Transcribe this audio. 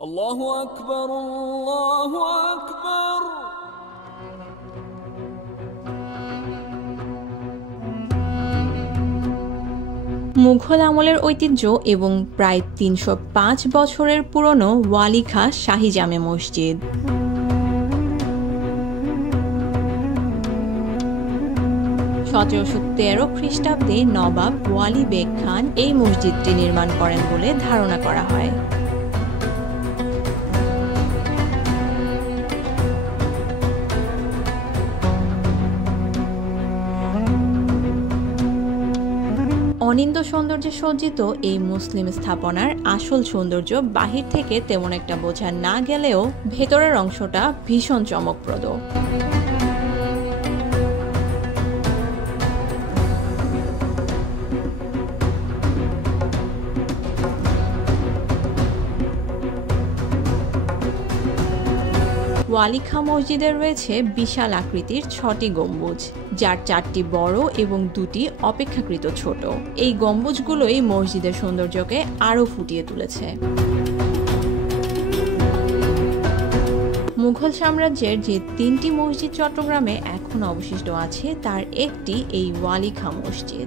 الله أكبر الله أكبر মুঘল আমলের ঐতিহ্য এবং প্রায় ৩০৫ বছরের পুরনো ওয়ালি খাঁ শাহী জামে মসজিদ। ১৭১৩ খ্রিস্টাব্দে নবাব ওয়ালি বেগ খান এই মসজিদটি নির্মাণ করেন বলে ধারণা করা হয়। অনিন্দ্য সৌন্দর্যে সজ্জিত এই মুসলিম স্থাপনার আসল সৌন্দর্য বাহির থেকে তেমন একটা বোঝা না গেলেও ভেতরের অংশটা ভীষণ চমকপ্রদ। ওয়ালি খাঁ মসজিদে রয়েছে বিশাল আকৃতির ৬টি গম্বুজ, যার ৪টি বড় এবং ২টি অপেক্ষাকৃত ছোট। এই গম্বুজগুলোই মসজিদের সৌন্দর্যকে আরও ফুটিয়ে তুলেছে। মুঘল সাম্রাজ্যের যে ৩টি মসজিদ চট্টগ্রামে এখন অবশিষ্ট আছে তার একটি এই ওয়ালি খাঁ মসজিদ।